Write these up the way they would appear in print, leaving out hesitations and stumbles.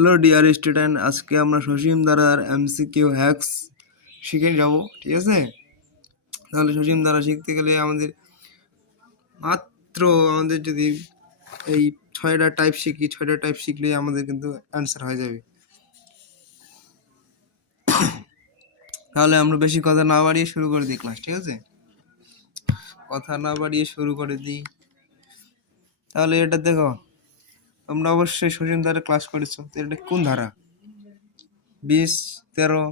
Hello dear student, আজকে আমরা সসীম ধারার এমসিকিউ হ্যাক্স শিখে যাব। ঠিক আছে, তাহলে সসীম ধারা শিখতে গেলে আমাদের যদি এই 6টা টাইপ শিখি, 6টা টাইপ শিখলে আমাদের কিন্তু অ্যান্সার হয়ে যাবে। তাহলে আমরা বেশি কথা না বাড়িয়ে শুরু করে দিই ক্লাস। ঠিক আছে, কথা না বাড়িয়ে শুরু করে দিই। তাহলে এটা দেখো, তোমরা অবশ্যই সসীম ধারা ক্লাস করেছো, তো এটা কোন ধারা? 20, 13,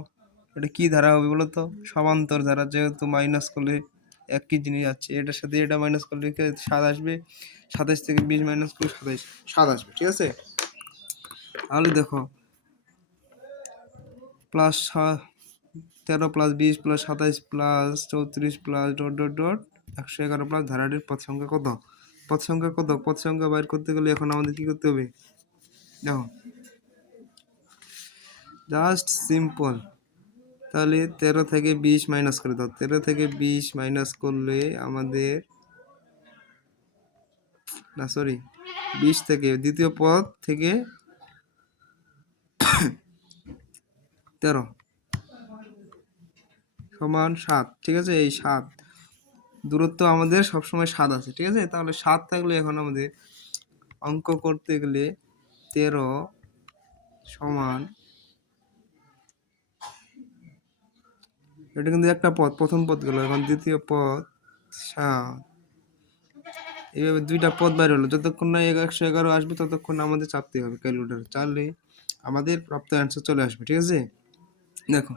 এটা কি ধারা হবে বলো তো? সমান্তর ধারা, যেহেতু মাইনাস করলে একই জিনিস আছে, এটার সাথে এটা মাইনাস করলে 7 আসবে, 27 থেকে 20 মাইনাস করলে 7 আসবে। ঠিক আছে, তাহলে দেখো plus 13 plus 20 plus 27 plus 34 plus dot dot dot 111 plus ধারাটির পদ সংখ্যা কত? পদ সংখ্যা বাইর করতে গেলে এখন আমাদের কি করতে হবে? দেখো, জাস্ট সিম্পল। তাহলে 13 থেকে 20 মাইনাস করে দাও। 13 থেকে 20 মাইনাস করলে আমাদের 20 থেকে দ্বিতীয় পদ থেকে 13 সমান 7। ঠিক আছে, এই 7 দূরত্ব আমাদের সবসময় 7 আছে। ঠিক আছে, তাহলে 7 থাকলে এখন আমাদের অঙ্ক করতে গেলে 13 সমান, এটা কিন্তু একটা পদ, প্রথম পদ গেল, এখন দ্বিতীয় পদ 7, এইভাবে দুইটা পদ বাইর হলো। যতক্ষণ না 111 আসবে ততক্ষণ আমাদের চাপতে হবে ক্যালকুলেটার, চাপলে আমাদের প্রাপ্ত অ্যান্সার চলে আসবে। ঠিক আছে, দেখো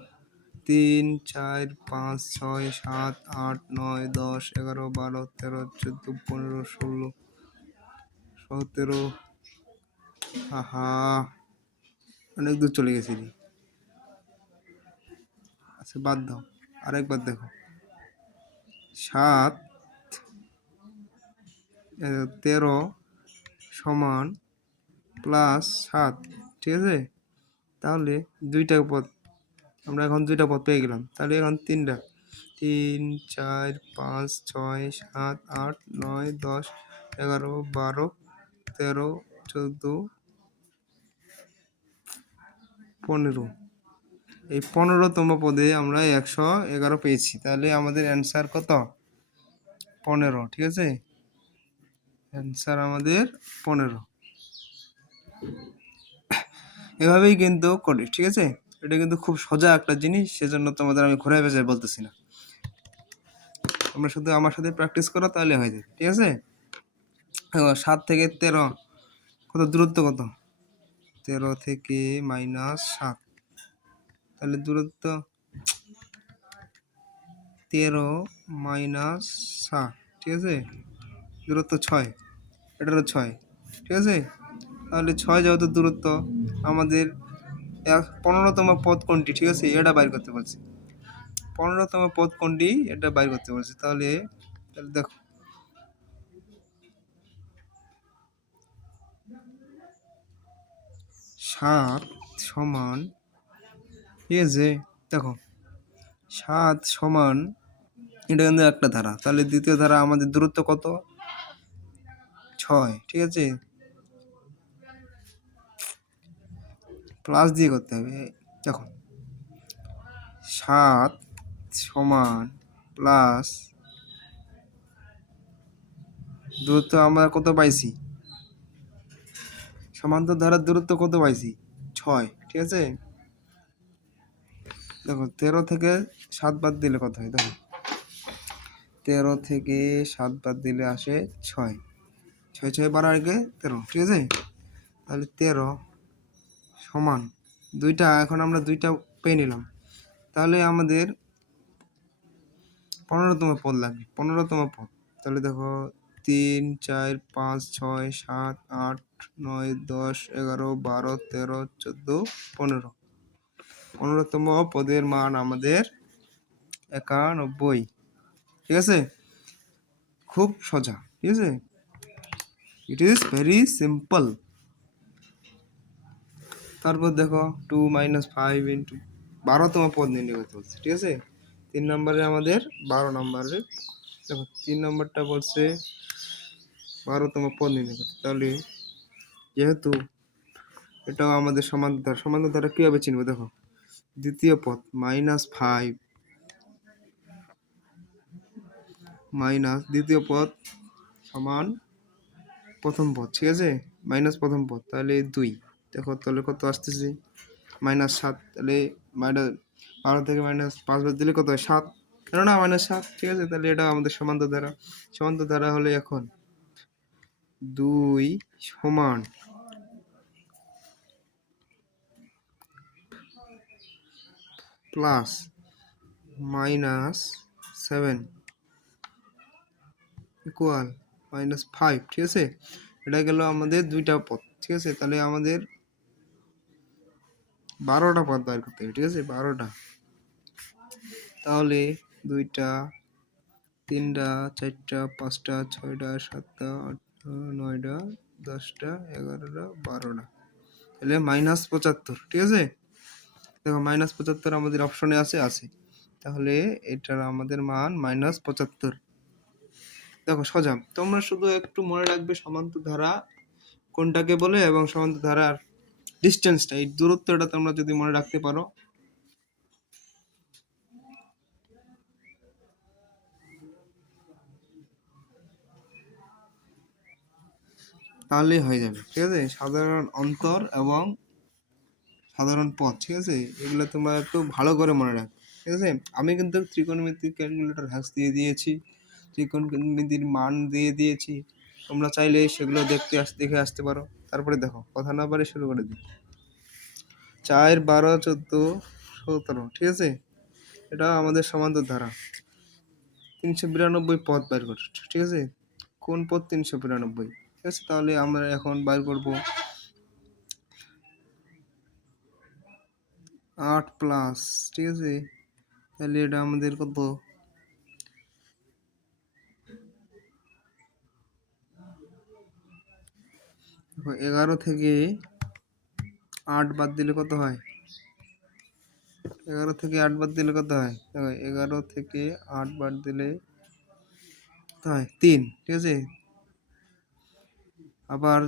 3, 4, 5, 6, 7, 8, 9, 10, 11, 12, 13, 14, 15, 16, 17, অনেক দূর চলে গেছি। আচ্ছা বাদ দাও, আরেকবার দেখো, 7, 13 সমান প্লাস 7। ঠিক আছে, তাহলে দুইটা পদ, আমরা এখন দুইটা পদ পেয়ে গেলাম। তাহলে এখন 3টা, 3, 4, 5, 6, 7, 8, 9, 10, 11, 12, 13, 14, 15, এই 15তম পদে আমরা 111 পেয়েছি। তাহলে আমাদের অ্যান্সার কত? 15। ঠিক আছে, অ্যান্সার আমাদের 15। এভাবেই কিন্তু করি। ঠিক আছে, এটা কিন্তু খুব সোজা একটা জিনিস, সেজন্য তোমাদের আমি ঘুরে বেজায় বলতেছি না, তোমরা শুধু আমার সাথে প্র্যাকটিস করো তাহলে হয়ে যাবে। ঠিক আছে, 7 থেকে 13 কত দূরত্ব? কত? 13 থেকে -7, তাহলে দূরত্ব 13 - 7। ঠিক আছে, দূরত্ব 6, এটারও 6। ঠিক আছে, তাহলে 6 যেহেতু দূরত্ব, আমাদের 15তম পদ কোনটি? ঠিক আছে, এটা বাইর করতে পারছি। 15তম পদ কোনটি এটা বাইর করতে পারছি। তাহলে দেখো, 7 সমান, ঠিক আছে, দেখো 7 সমান, এটা কিন্তু একটা ধারা, তাহলে দ্বিতীয় ধারা আমাদের দূরত্ব কত? 6। ঠিক আছে, প্লাস দিয়ে করতে হবে। দেখো 7 সমান প্লাস দূরত্ব আমরা কত পাইছি? সমান্তর ধারার দূরত্ব কত পাইছি? 6। ঠিক আছে, দেখো 13 থেকে 7 বাদ দিলে কত হয়? দেখো 13 থেকে 7 বাদ দিলে আসে 6, 6 6 12 আগে 13। ঠিক আছে, তাহলে 13 সমান দুইটা, এখন আমরা দুইটা পেয়ে নিলাম। তাহলে আমাদের 15তম পদ লাগবে, 15তম পদ। তাহলে দেখো 3, 4, 5, 6, 7, 8, 9, 10, 11, 12, 13, 14, 15, 15তম পদের মান আমাদের 91। ঠিক আছে, খুব সোজা। ঠিক আছে, ইট ইজ ভেরি সিম্পল। তারপর দেখো 2 - 5 ইন্টু 12তম পদ নির্ণয় করতে বলছে। ঠিক আছে, 3 নম্বরে আমাদের 12 নম্বরে, দেখো 3 নম্বরটা বলছে 12তম পদ নির্ণয় করতে। তাহলে যেহেতু এটাও আমাদের সমান্তর ধারা। সমান্তর ধারা কিভাবে চিনবো দেখো, দ্বিতীয় পদ -5 মাইনাস দ্বিতীয় পদ সমান প্রথম পদ, ঠিক আছে, মাইনাস প্রথম পদ, তাহলে 2। দেখো তাহলে কত আসতেছে, -7। তাহলে -12 থেকে -5 বাদ দিলে কত হয়, 7। কেন না -7, ঠিক আছে। তাহলে এটা আমাদের সমান্তর ধারা। সমান্তর ধারা হলে এখন 2 সমান প্লাস -7 ইকুয়াল -5, ঠিক আছে। এটা গেল আমাদের দুইটা পদ, ঠিক আছে। তাহলে আমাদের 12টা পদ বের করতে হবে, ঠিক আছে, 12টা। তাহলে 2টা 3টা 4টা 5টা 6টা 7টা 8টা 9টা 10টা 11টা 12টা, তাহলে -75, ঠিক আছে। দেখো -75 আমাদের অপশনে আছে। তাহলে এটার আমাদের মান -75। দেখো সোজা, তোমরা শুধু একটু মনে রাখবে সমান্তর ধারা কোনটাকে বলে এবং সমান্তর ধারার ডিস্টেন্সটা, এই দূরত্বটা তোমরা যদি মনে রাখতে পারো তাহলেই হয়ে যাবে, ঠিক আছে। সাধারণ অন্তর এবং সাধারণ পথ, ঠিক আছে, এগুলো তোমরা একটু ভালো করে মনে রাখবে, ঠিক আছে। আমি কিন্তু ত্রিকোণমিতিক ক্যালকুলেটর হ্যাশ দিয়ে দিয়েছি, ত্রিকোণমিতির মান দিয়ে দিয়েছি। তোমরা চাইলে সেগুলো দেখে আসতে পারো। তারপরে দেখো, কথা না বাড়ি শুরু করে দিই। 4 12 14 17, ঠিক আছে। এটা আমাদের সমান্তর ধারা। 392 পদ বের করো, ঠিক আছে। কোন পদ 392, ঠিক আছে। তাহলে আমরা এখন বের করব 8 প্লাস, ঠিক আছে। তাহলে এটা আমাদের কত, 11 থেকে 8 বাদ দিলে কত হয়, 11 থেকে 8 বাদ দিলে কত হয়, 11 থেকে 8 বাদ দিলে কত হয়, 3, ঠিক আছে। আবার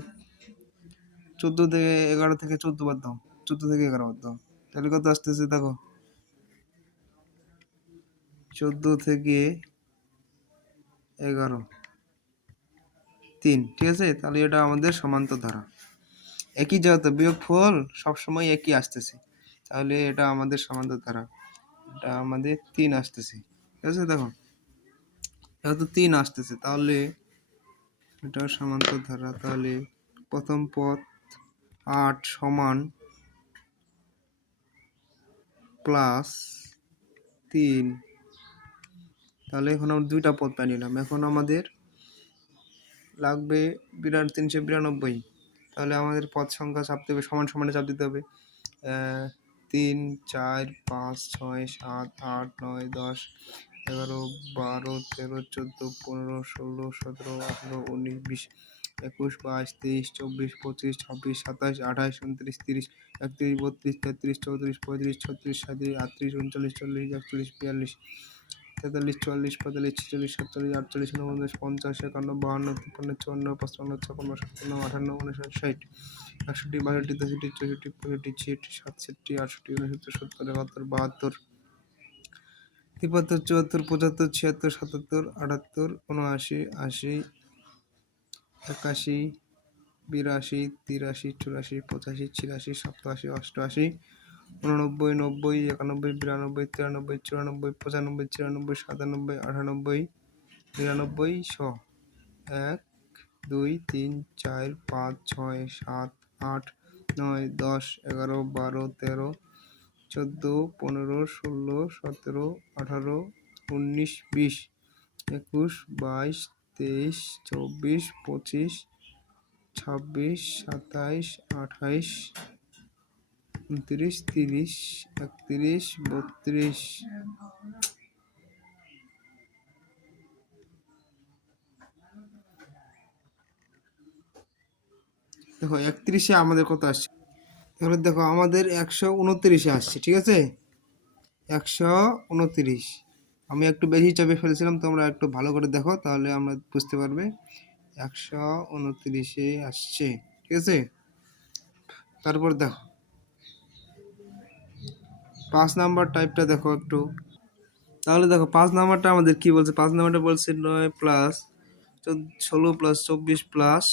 14 থেকে 11 থেকে 14 বাদ দাও, 14 থেকে 11 বাদ দাও, তাহলে কত আসতেছে দেখো, 14 থেকে 11 3, ঠিক আছে। তাহলে এটা আমাদের সমান্তর ধারা। একই যেহেতু বিয়োগফল সবসময় একই আসতেছে, তাহলে এটা আমাদের সমান্তর ধারা। এটা আমাদের 3 আসতেছে, ঠিক আছে। দেখো যেহেতু 3 আসতেছে, তাহলে এটা সমান্তর ধারা। তাহলে প্রথম পদ 8 সমান প্লাস 3, তাহলে এখন আমরা দুইটা পদ পাই নিলাম। এখন আমাদের লাগবে 392, তাহলে আমাদের পদ সংখ্যা চাপতে হবে, সমান সমানে চাপ দিতে হবে। 3 4 5 6 7 8 9 10 11 12 13 14 15 16 17 18 19 20 21 22 23 24 25 26 27 28 29 30 31 32 33 34 35 36 37 38 39 40 41 42 43 44 45 46 47 48 49 50 51 52 53 54 55 56 57 58 59 60 61 62 63 64 65 66 67 68 69 70 71 72 73 74 75 76 78 79 80 81 82 83 84 85 86 87 88 89 90 91 92 93 94 95 96 97 98 99 100 2 3 4 5 6 7 8 9 10 11 12 13 14 15 16 17 18 19 20 21 22 23 24 25 26 27 28 29 30 31 32। দেখো 31-এ আমাদের কত আসছে, তাহলে দেখো আমাদের 129-এ আসছে, ঠিক আছে। 129, আমি একটু বেশি চাপে ফেলেছিলাম, তোমরা একটু ভালো করে দেখো তাহলে আমরা বুঝতে পারবে। 129-এ আসছে, ঠিক আছে। তারপর দেখো 5 নাম্বার টাইপটা দেখো একটু। তাহলে দেখো 5 নাম্বারটা আমাদের কি বলছে, 5 নাম্বারটা বলছে 9 প্লাস 16 প্লাস 24 প্লাস,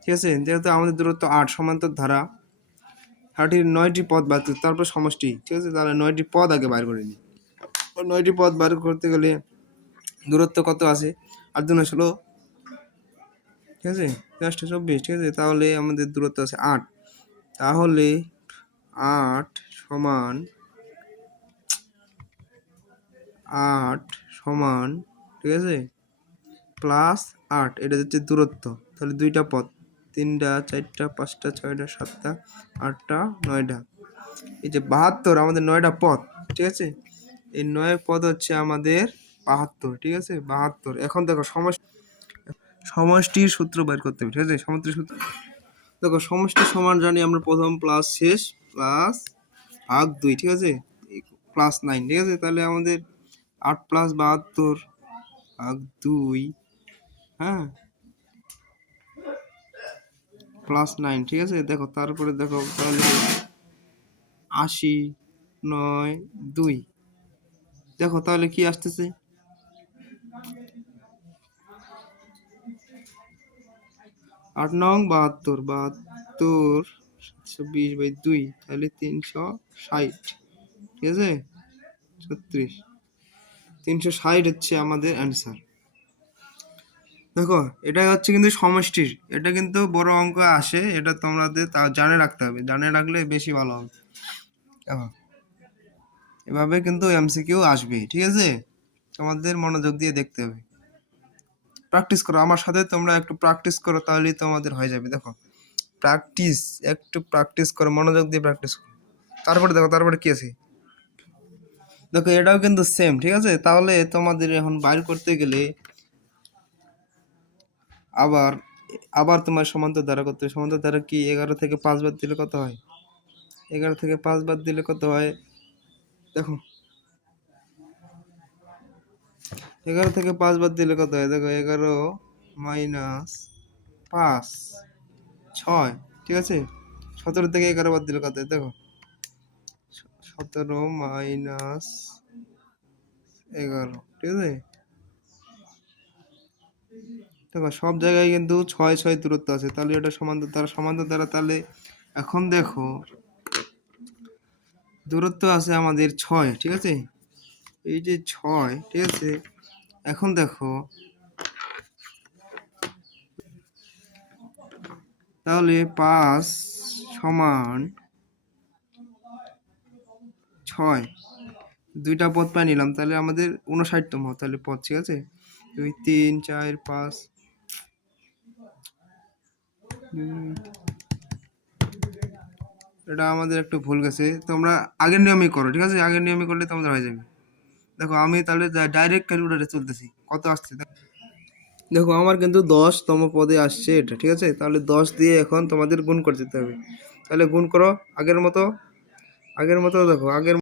ঠিক আছে, যেহেতু আমাদের দূরত্ব 8 সমান্তর ধারা 30 9টি পদ বার করতে, তারপর সমষ্টি, ঠিক আছে। তাহলে 9টি পদ আগে বার করে নিই। 9টি পদ বার করতে গেলে দূরত্ব কত আছে, 8 দুগুণে 16, ঠিক আছে, 24, ঠিক আছে। তাহলে আমাদের দূরত্ব আছে 8। তাহলে 8 সমান 8 সমান, ঠিক আছে, প্লাস 8, এটা হচ্ছে দূরত্ব। তাহলে 2টা পদ, 3টা 4টা 5টা 6টা 7টা 8টা 9টা, এই যে 72 আমাদের 9টা পদ, ঠিক আছে। এই 9 পদ হচ্ছে আমাদের 72, ঠিক আছে, 72। এখন দেখো সমষ্টির সূত্র বের করতে হবে, ঠিক আছে। সমষ্টির সূত্র দেখো, সমষ্টি সমান জানি আমরা প্রথম প্লাস শেষ প্লাস ভাগ 2, ঠিক আছে, প্লাস 9, ঠিক আছে। তাহলে আমাদের 8 প্লাস 72 ভাগ 2, হ্যাঁ, প্লাস 9, ঠিক আছে। দেখো তারপরে দেখো তাহলে 80 9 2, দেখো তাহলে কি আসতেছে, 8 নং 72, 72 720/2, তাহলে 360, ঠিক আছে, 36, 360 হচ্ছে আমাদের অ্যান্সার। দেখো এটা হচ্ছে কিন্তু সমষ্টির, এটা কিন্তু বড় অঙ্ক আসে, এটা তোমাদের তা জানে রাখতে হবে, জানে রাখলে বেশি ভালো হবে। দেখো এভাবে কিন্তু এমসিকিউ আসবে, ঠিক আছে, তোমাদের মনোযোগ দিয়ে দেখতে হবে, প্র্যাকটিস করো আমার সাথে, তোমরা একটু প্র্যাকটিস করো তাহলেই তোমাদের হয়ে যাবে। দেখো প্র্যাকটিস, একটু প্র্যাকটিস করো, মনোযোগ দিয়ে প্র্যাকটিস করো। তারপরে দেখো তারপরে কি আছে, দেখো এটাও কিন্তু সেম, ঠিক আছে। তাহলে তোমাদের এখন বাইর করতে গেলে আবার আবার তোমার সমান্তর দ্বারা করতে হবে। সমান্তর দ্বারা কি, 11 থেকে 5 বাদ দিলে কত হয়, 11 থেকে 5 বাদ দিলে কত হয়, দেখো 11 থেকে 5 বাদ দিলে কত হয়, দেখো 11 মাইনাস 5 6, ঠিক আছে। 17 থেকে 11 বাদ দিলে কত হয়, দেখো 17 মাইনাস 11, ঠিক আছে। দেখো সব জায়গায় কিন্তু 6 6 দূরত্ব আছে, তাহলে এটা সমান্তর দ্বারা তাহলে এখন দেখো দূরত্ব আছে আমাদের 6, ঠিক আছে, এই যে 6, ঠিক আছে। এখন দেখো তাহলে 5 সমান 6, 2টা পদ পাই নিলাম, তাহলে আমাদের 59তম তাহলে পদ, ঠিক আছে। 2 3 4 5, এটা আমাদের একটু ভুল গেছে, তোমরা আগের নিয়মই করো, ঠিক আছে, আগের নিয়মই করলে তোমাদের হয়ে যাবে। দেখো আমি তাহলে ডাইরেক্ট ক্যালকুলেটরে চলতেছি, কত আসছে দেখো আমার কিন্তু 10তম পদে আসছে এটা, ঠিক আছে। তাহলে 10 দিয়ে এখন তোমাদের গুণ করে দিতে হবে, তাহলে গুণ করো আগের মতো দেখো আগের